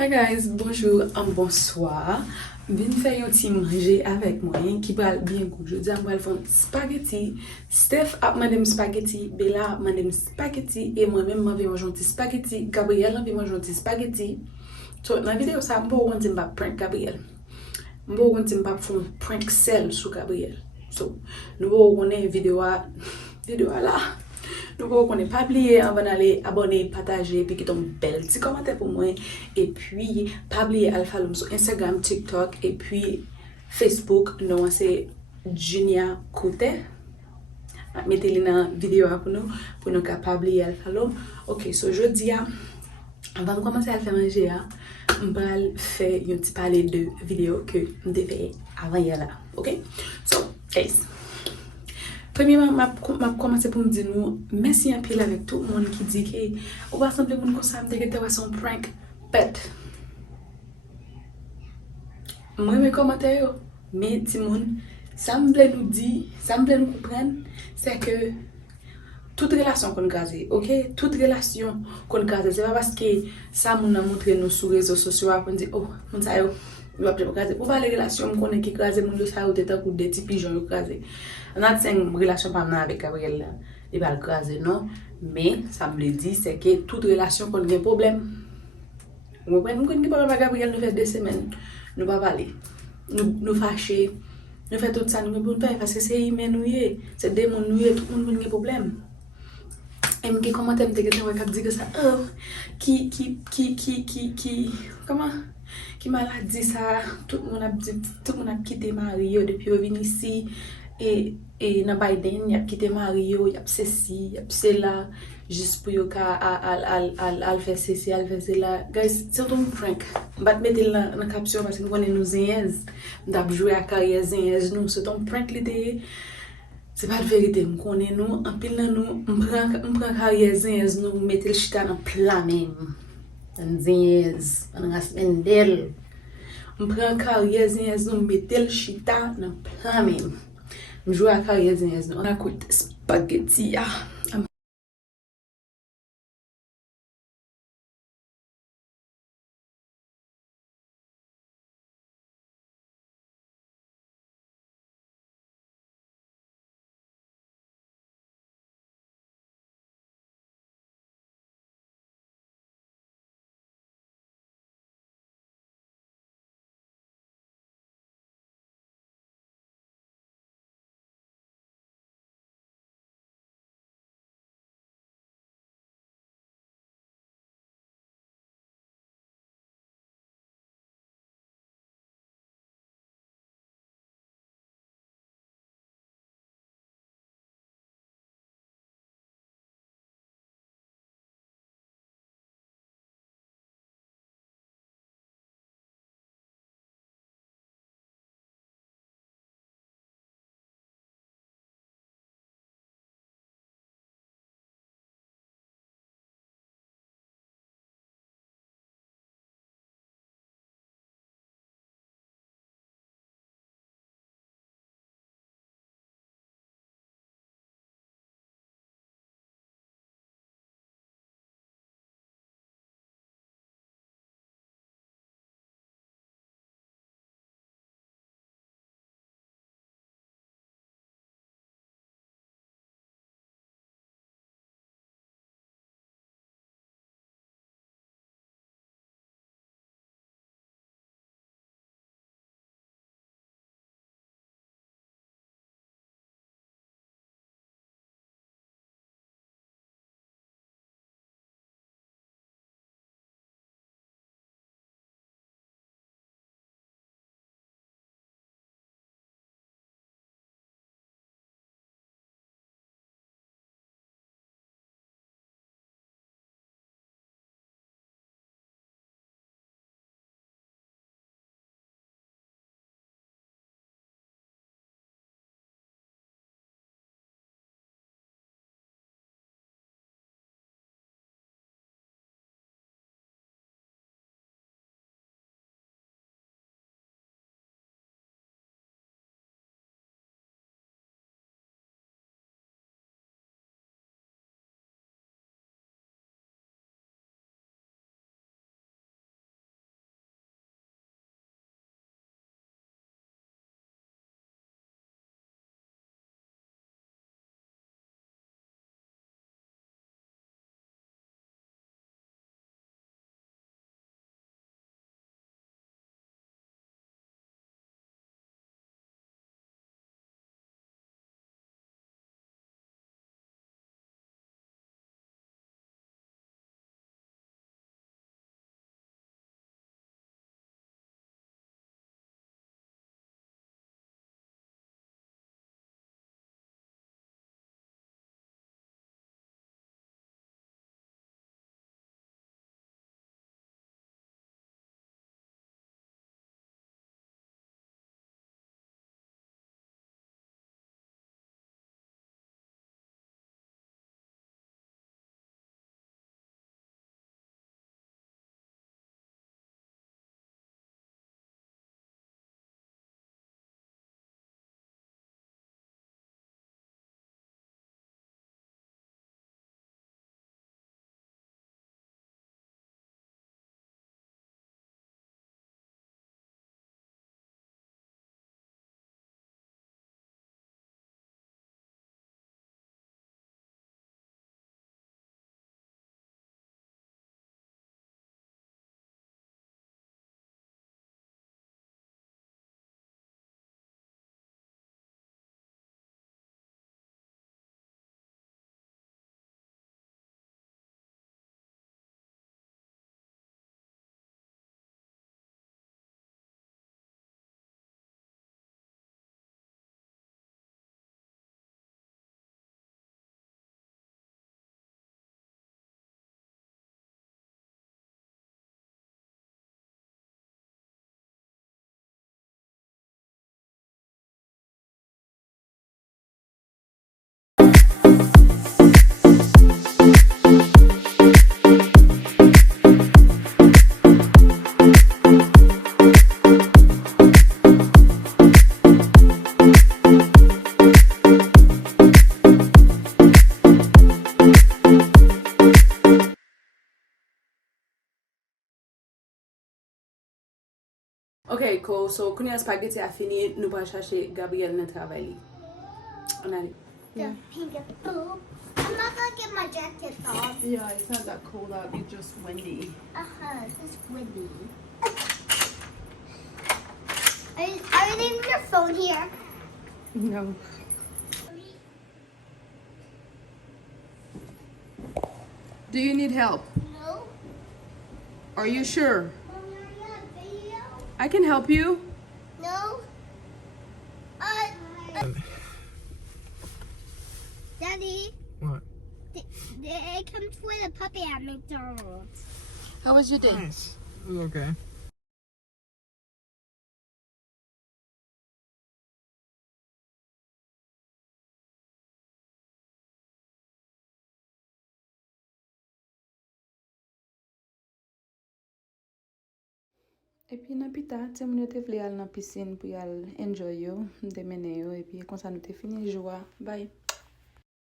Hi guys, bonjour and bonsoir. Vin faire un petit manger avec moi qui va bien goût. Je dis à moi faire spaghetti. Steph a demandé spaghetti, Bella a demandé spaghetti et moi-même je vais manger un petit spaghetti. Gabriel a manger un petit spaghetti. So dans la vidéo ça, je vais dire prank Gabriel. Je vais dire faire prank sel sur Gabriel. So nous allons une vidéo là. Donc, on n'est pas oublié avant d'aller abonner, partager, puis quitter un bel petit commentaire pour moi. Et puis, pas oublier à le follow sur Instagram, TikTok, et puis Facebook. Non, c'est Junia Koute. Mettez-le dans la vidéo pour nous capables de le follow. Ok, so je dis, avant de commencer à faire manger, on va faire un petit parler de vidéo que je devais avant hier là. Ok, so, guys. Premièrement, je commence pour me dire merci un peu avec tout le monde qui dit que on va sembler comme ça, me dire que son prank pet. Moi mes commentaires, mais tout le monde, ça me plaît nous dire, ça me plaît nous comprendre, c'est que toute relation qu'on gaze, ok? Toute relation qu'on gaze, c'est pas parce que ça nous a montré nous sur les réseaux sociaux qu'on dit oh, mon ça yo, il va pas gaze. Pour parler relation qu'on est qui gaze, mon ça yo tête coup des petits pigeons gaze. On a une relation pas avec Gabriel, il va le gaze non, mais ça me dit c'est que toute relation qu'on a un problème. Vous comprenez? Nous connaissons pas Gabriel nous fait 2 semaines, nous pas parler. Nous fâcher, nous fait tout ça nous pas faire parce que c'est humain nous c'est démon nous tout le monde a un problème. Et me commenter me dit que ça comment qui m'a dit ça tout le monde a dit tout le monde a quitté Mario depuis venir ici et na Biden y a quitté Mario y a ceci y a cela juste pour yo ka al faire ceci al faire cela guys c'est un prank bat mettre la caption parce que nous connaissons nous zèz d'ab jouer à carrière zèz nous c'est un prank l'idée. C'est pas la vérité, je connais nous, en pile nous, on prend carrière zèz nous, mettez le chita dans plat même. Dans zèz, on a semaine d'elle. On prend carrière zèz nous, mettez le chita dans plat même. On joue à carrière zèz nous, on a coûté spaghetti. Ok, cool. So, quand le spaghetti a fini, nous allons chercher Gabriel dans le travail. On allait. The pink poop. I'm not gonna get my jacket off. Yeah, it's not that cold out. It's just windy. It's windy. Are you leaving your phone here? No. Do you need help? No. Are you sure? Mom, are you on video? I can help you. No. Daddy, What? it comes with a puppy at McDonald's. How was your day? Nice. It was okay. Et puis nan pita, ti moun yo te vle al nan piscine pou yal enjoy yo, demene yo, et puis kon sa nou te fini joua. Bye.